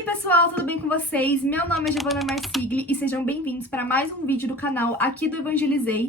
aí pessoal, tudo bem com vocês? Meu nome é Giovana Marsigli e sejam bem-vindos para mais um vídeo do canal aqui do Evangelizei.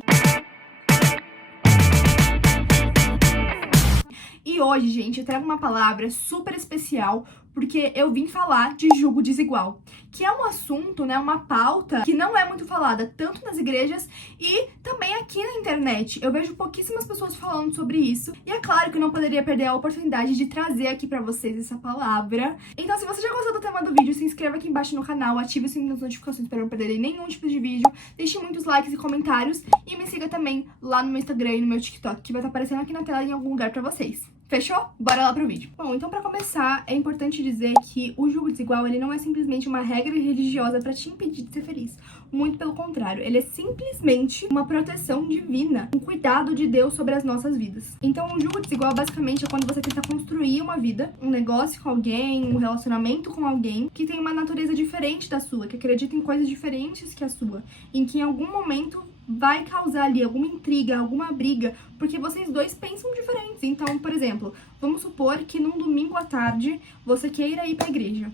E hoje, gente, eu trago uma palavra super especial porque eu vim falar de julgo desigual, que é um assunto, né, uma pauta que não é muito falada tanto nas igrejas e também aqui na internet. Eu vejo pouquíssimas pessoas falando sobre isso e é claro que eu não poderia perder a oportunidade de trazer aqui pra vocês essa palavra. Então, se você já gostou do tema do vídeo, se inscreva aqui embaixo no canal, ative o sininho das notificações para não perderem nenhum tipo de vídeo, deixe muitos likes e comentários e me siga também lá no meu Instagram e no meu TikTok, que vai estar aparecendo aqui na tela em algum lugar pra vocês. Fechou? Bora lá pro vídeo. Bom, então pra começar, é importante dizer que o julgo desigual, ele não é simplesmente uma regra religiosa pra te impedir de ser feliz. Muito pelo contrário, ele é simplesmente uma proteção divina, um cuidado de Deus sobre as nossas vidas. Então, o julgo desigual, basicamente, é quando você tenta construir uma vida, um negócio com alguém, um relacionamento com alguém que tem uma natureza diferente da sua, que acredita em coisas diferentes que a sua, em que em algum momento vai causar ali alguma intriga, alguma briga, porque vocês dois pensam diferentes. Então, por exemplo, vamos supor que num domingo à tarde você queira ir pra igreja.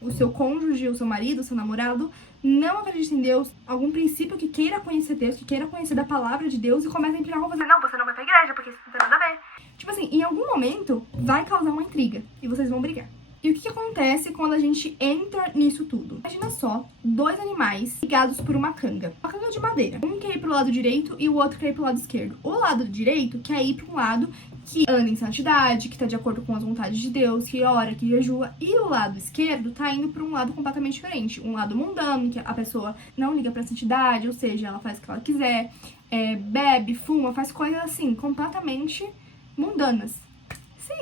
O seu cônjuge, o seu marido, o seu namorado não acredita em Deus, algum princípio que queira conhecer Deus, que queira conhecer da palavra de Deus e começa a implicar com você. Não, você não vai pra igreja porque isso não tem nada a ver. Tipo assim, em algum momento vai causar uma intriga e vocês vão brigar. E o que acontece quando a gente entra nisso tudo? Imagina só, dois animais ligados por uma canga de madeira. Um quer ir pro lado direito e o outro quer ir pro lado esquerdo. O lado direito quer ir para um lado que anda em santidade, que tá de acordo com as vontades de Deus, que ora, que jejua. E o lado esquerdo tá indo pra um lado completamente diferente. Um lado mundano, que a pessoa não liga pra santidade, ou seja, ela faz o que ela quiser, bebe, fuma, faz coisas assim, completamente mundanas.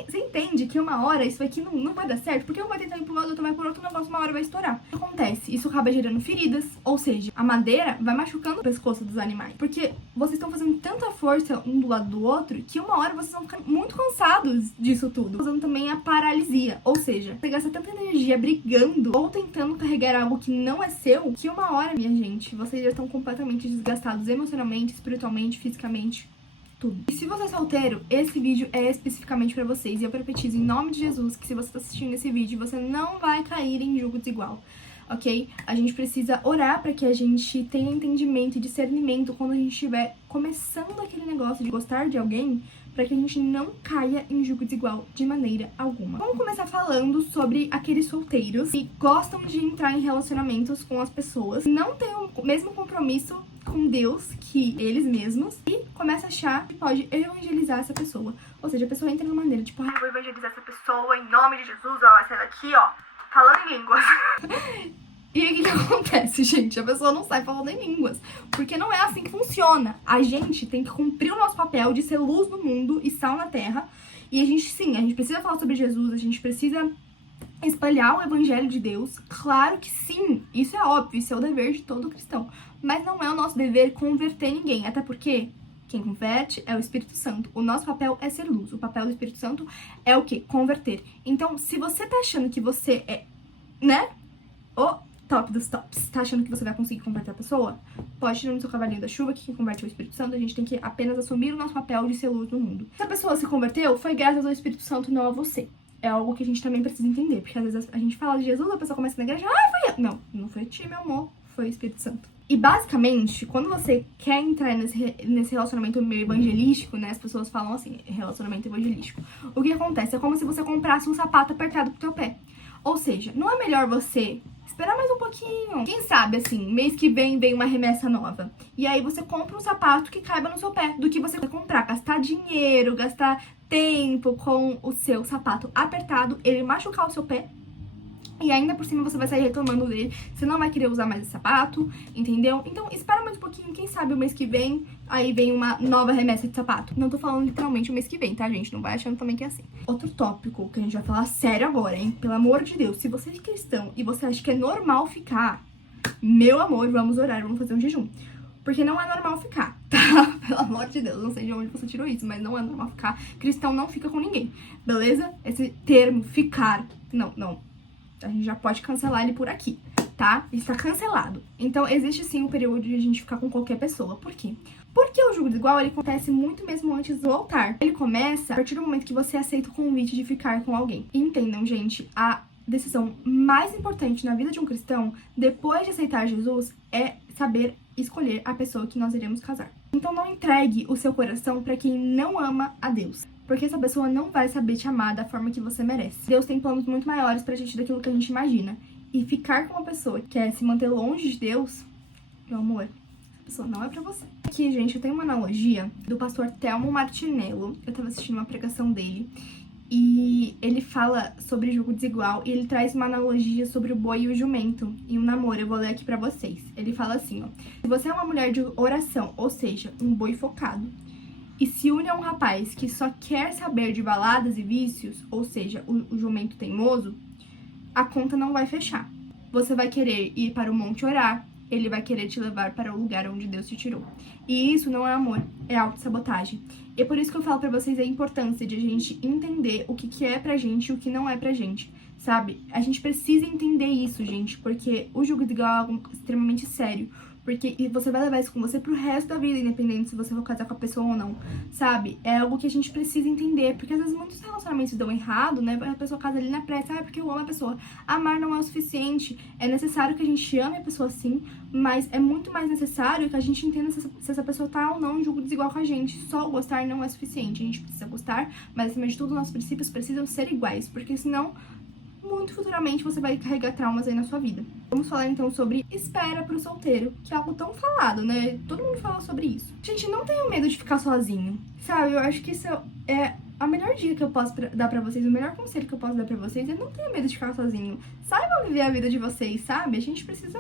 Você entende que uma hora isso aqui não vai dar certo? Porque um vai tentar ir pro lado, outro vai por outro negócio, uma hora vai estourar. O que acontece? Isso acaba gerando feridas, ou seja, a madeira vai machucando o pescoço dos animais. Porque vocês estão fazendo tanta força um do lado do outro que uma hora vocês vão ficar muito cansados disso tudo. Usando também a paralisia, ou seja, você gasta tanta energia brigando ou tentando carregar algo que não é seu, que uma hora, minha gente, vocês já estão completamente desgastados emocionalmente, espiritualmente, fisicamente. Tudo. E se você é solteiro, esse vídeo é especificamente pra vocês. E eu profetizo em nome de Jesus que se você tá assistindo esse vídeo, você não vai cair em julgo desigual, ok? A gente precisa orar pra que a gente tenha entendimento e discernimento quando a gente estiver começando aquele negócio de gostar de alguém, pra que a gente não caia em julgo desigual de maneira alguma. Vamos começar falando sobre aqueles solteiros que gostam de entrar em relacionamentos com as pessoas, não têm o mesmo compromisso com Deus que eles mesmos e começa a achar que pode evangelizar essa pessoa. Ou seja, a pessoa entra numa maneira tipo, vou evangelizar essa pessoa em nome de Jesus, ó, essa daqui, ó, falando em línguas. E aí o que acontece, gente? A pessoa não sai falando em línguas, porque não é assim que funciona. A gente tem que cumprir o nosso papel de ser luz no mundo e sal na terra. E a gente precisa falar sobre Jesus, a gente precisa espalhar o evangelho de Deus. Claro que sim, isso é óbvio, isso é o dever de todo cristão. Mas não é o nosso dever converter ninguém, até porque quem converte é o Espírito Santo. O nosso papel é ser luz, o papel do Espírito Santo é o quê? Converter. Então, se você tá achando que você é, né, o top dos tops, tá achando que você vai conseguir converter a pessoa, pode tirar no seu cavalinho da chuva que quem converte é o Espírito Santo. A gente tem que apenas assumir o nosso papel de ser luz no mundo. Se a pessoa se converteu, foi graças ao Espírito Santo, não a você. É algo que a gente também precisa entender, porque às vezes a gente fala de Jesus, a pessoa começa na igreja, foi eu. Não, não foi ti, meu amor, foi o Espírito Santo. E basicamente, quando você quer entrar nesse relacionamento meio evangelístico, né, as pessoas falam assim, relacionamento evangelístico, o que acontece? É como se você comprasse um sapato apertado pro teu pé. Ou seja, não é melhor você esperar mais um pouquinho? Quem sabe, assim, mês que vem uma remessa nova. E aí você compra um sapato que caiba no seu pé, do que você comprar, gastar dinheiro, gastar tempo com o seu sapato apertado, ele machucar o seu pé. E ainda por cima você vai sair reclamando dele, você não vai querer usar mais esse sapato, entendeu? Então espera mais um pouquinho, quem sabe o mês que vem, aí vem uma nova remessa de sapato. Não tô falando literalmente o mês que vem, tá, gente? Não vai achando também que é assim. Outro tópico que a gente vai falar sério agora, hein? Pelo amor de Deus, se você é cristão e você acha que é normal ficar, meu amor, vamos orar, vamos fazer um jejum. Porque não é normal ficar, tá? Pelo amor de Deus, não sei de onde você tirou isso, mas não é normal ficar. Cristão não fica com ninguém, beleza? Esse termo, ficar, não. A gente já pode cancelar ele por aqui, tá? Ele está cancelado. Então, existe sim um período de a gente ficar com qualquer pessoa. Por quê? Porque o julgo desigual, ele acontece muito mesmo antes do altar. Ele começa a partir do momento que você aceita o convite de ficar com alguém. E entendam, gente, a decisão mais importante na vida de um cristão, depois de aceitar Jesus, é saber escolher a pessoa que nós iremos casar. Então não entregue o seu coração para quem não ama a Deus, porque essa pessoa não vai saber te amar da forma que você merece. Deus tem planos muito maiores pra gente daquilo que a gente imagina. E ficar com uma pessoa que quer se manter longe de Deus, meu amor, essa pessoa não é pra você. Aqui, gente, eu tenho uma analogia do pastor Telmo Martinello. Eu tava assistindo uma pregação dele e ele fala sobre julgo desigual e ele traz uma analogia sobre o boi e o jumento em um namoro. Eu vou ler aqui pra vocês. Ele fala assim, ó: se você é uma mulher de oração, ou seja, um boi focado, e se une a um rapaz que só quer saber de baladas e vícios, ou seja, o jumento teimoso, a conta não vai fechar. Você vai querer ir para o monte orar, ele vai querer te levar para o lugar onde Deus te tirou. E isso não é amor, é autossabotagem. E é por isso que eu falo pra vocês a importância de a gente entender o que é pra gente e o que não é pra gente, sabe? A gente precisa entender isso, gente, porque o julgo desigual é algo extremamente sério. Porque você vai levar isso com você pro resto da vida, independente se você for casar com a pessoa ou não, sabe? É algo que a gente precisa entender, porque às vezes muitos relacionamentos dão errado, né? A pessoa casa ali na pressa, porque eu amo a pessoa. Amar não é o suficiente. É necessário que a gente ame a pessoa sim, mas é muito mais necessário que a gente entenda se essa pessoa tá ou não em julgo desigual com a gente. Só gostar não é suficiente. A gente precisa gostar, mas acima de tudo, nossos princípios precisam ser iguais, porque senão muito futuramente você vai carregar traumas aí na sua vida. Vamos falar então sobre espera pro solteiro, que é algo tão falado, né? Todo mundo fala sobre isso. Gente, não tenha medo de ficar sozinho, sabe? Eu acho que isso é a melhor dica que eu posso dar pra vocês, o melhor conselho que eu posso dar pra vocês é não tenha medo de ficar sozinho. Saibam viver a vida de vocês, sabe? A gente precisa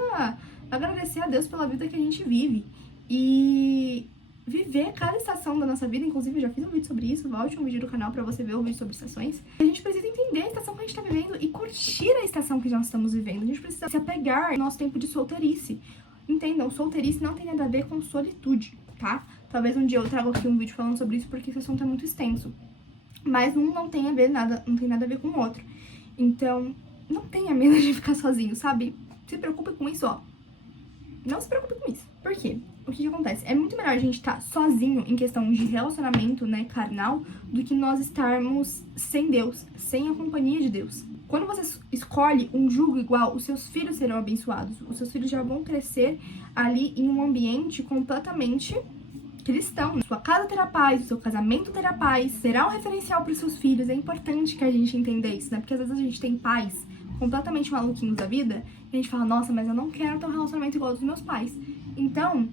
agradecer a Deus pela vida que a gente vive. E viver cada estação da nossa vida, inclusive eu já fiz um vídeo sobre isso, volte um vídeo do canal pra você ver o vídeo sobre estações. A gente precisa entender a estação que a gente tá vivendo e curtir a estação que nós estamos vivendo. A gente precisa se apegar ao nosso tempo de solteirice. Entendam, solteirice não tem nada a ver com solitude, tá? Talvez um dia eu traga aqui um vídeo falando sobre isso, porque esse assunto é muito extenso. Mas um não tem nada a ver com o outro. Então, não tenha medo de ficar sozinho, sabe? Se preocupe com isso, ó. Não se preocupe com isso. Por quê? O que acontece? É muito melhor a gente estar sozinho em questão de relacionamento, né, carnal, do que nós estarmos sem Deus, sem a companhia de Deus. Quando você escolhe um julgo igual, os seus filhos serão abençoados. Os seus filhos já vão crescer ali em um ambiente completamente cristão. Sua casa terá paz, o seu casamento terá paz, será um referencial para os seus filhos. É importante que a gente entenda isso, né? Porque às vezes a gente tem pais completamente maluquinhos da vida e a gente fala, nossa, mas eu não quero ter um relacionamento igual ao dos meus pais. Então,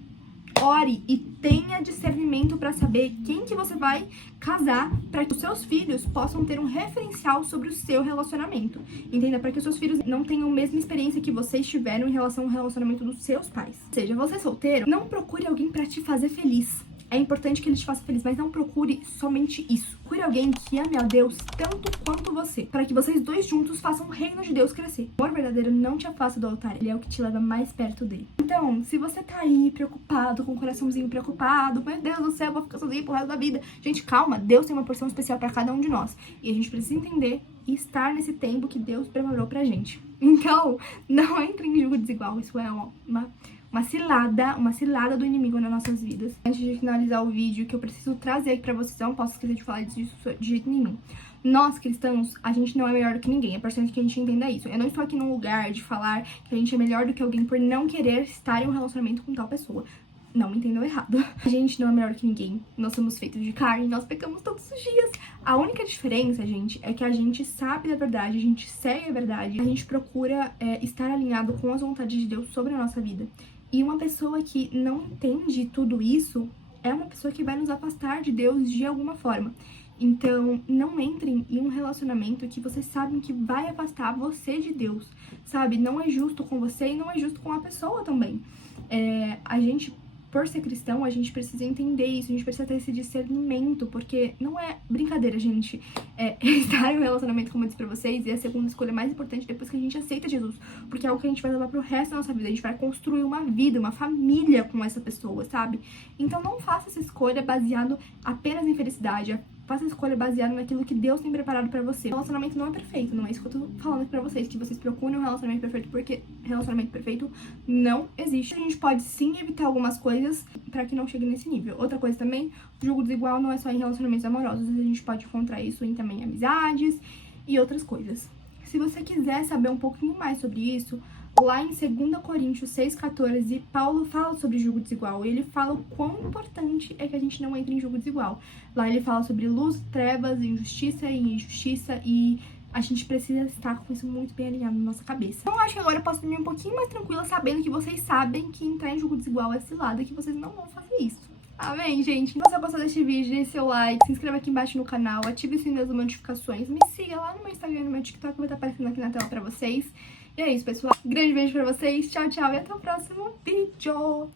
ore e tenha discernimento para saber quem que você vai casar, para que os seus filhos possam ter um referencial sobre o seu relacionamento. Entenda? Para que os seus filhos não tenham a mesma experiência que vocês tiveram em relação ao relacionamento dos seus pais. Ou seja, você solteiro, não procure alguém para te fazer feliz. É importante que ele te faça feliz, mas não procure somente isso. Procure alguém que ame a Deus tanto quanto você, para que vocês dois juntos façam o reino de Deus crescer. O amor verdadeiro não te afasta do altar, ele é o que te leva mais perto dele. Então, se você tá aí preocupado, com o coraçãozinho preocupado, meu Deus do céu, eu vou ficar sozinho pro resto da vida. Gente, calma, Deus tem uma porção especial para cada um de nós. E a gente precisa entender e estar nesse tempo que Deus preparou pra gente. Então, não entre em julgo desigual, isso é uma cilada do inimigo nas nossas vidas. Antes de finalizar o vídeo, que eu preciso trazer aqui pra vocês, eu não posso esquecer de falar disso de jeito nenhum. Nós, cristãos, a gente não é melhor do que ninguém. É importante que a gente entenda isso. Eu não estou aqui num lugar de falar que a gente é melhor do que alguém por não querer estar em um relacionamento com tal pessoa. Não me entendam errado. A gente não é melhor que ninguém. Nós somos feitos de carne, nós pecamos todos os dias. A única diferença, gente, é que a gente sabe da verdade, a gente segue a verdade, a gente procura estar alinhado com as vontades de Deus sobre a nossa vida. E uma pessoa que não entende tudo isso é uma pessoa que vai nos afastar de Deus de alguma forma. Então, não entrem em um relacionamento que vocês sabem que vai afastar você de Deus, sabe? Não é justo com você e não é justo com a pessoa também. A gente, por ser cristão, a gente precisa entender isso, a gente precisa ter esse discernimento, porque não é brincadeira, gente, estar em um relacionamento, como eu disse pra vocês, é a segunda escolha mais importante depois que a gente aceita Jesus, porque é algo que a gente vai levar pro resto da nossa vida, a gente vai construir uma vida, uma família com essa pessoa, sabe? Então não faça essa escolha baseado apenas em felicidade, faça a escolha baseada naquilo que Deus tem preparado pra você. O relacionamento não é perfeito, não é isso que eu tô falando aqui pra vocês, que vocês procurem um relacionamento perfeito, porque relacionamento perfeito não existe. A gente pode sim evitar algumas coisas pra que não chegue nesse nível. Outra coisa também, o julgo desigual não é só em relacionamentos amorosos, a gente pode encontrar isso em também amizades e outras coisas. Se você quiser saber um pouquinho mais sobre isso, lá em 2 Coríntios 6,14, Paulo fala sobre julgo desigual. E ele fala o quão importante é que a gente não entre em julgo desigual. Lá ele fala sobre luz, trevas, injustiça e injustiça. E a gente precisa estar com isso muito bem alinhado na nossa cabeça. Então, eu acho que agora eu posso dormir um pouquinho mais tranquila, sabendo que vocês sabem que entrar em julgo desigual é cilada e que vocês não vão fazer isso. Amém, gente? Se você gostou deste vídeo, deixe seu like, se inscreva aqui embaixo no canal, ative o sininho das notificações, me siga lá no meu Instagram e no meu TikTok, vai estar aparecendo aqui na tela pra vocês. E é isso, pessoal. Grande beijo pra vocês, tchau, tchau e até o próximo vídeo!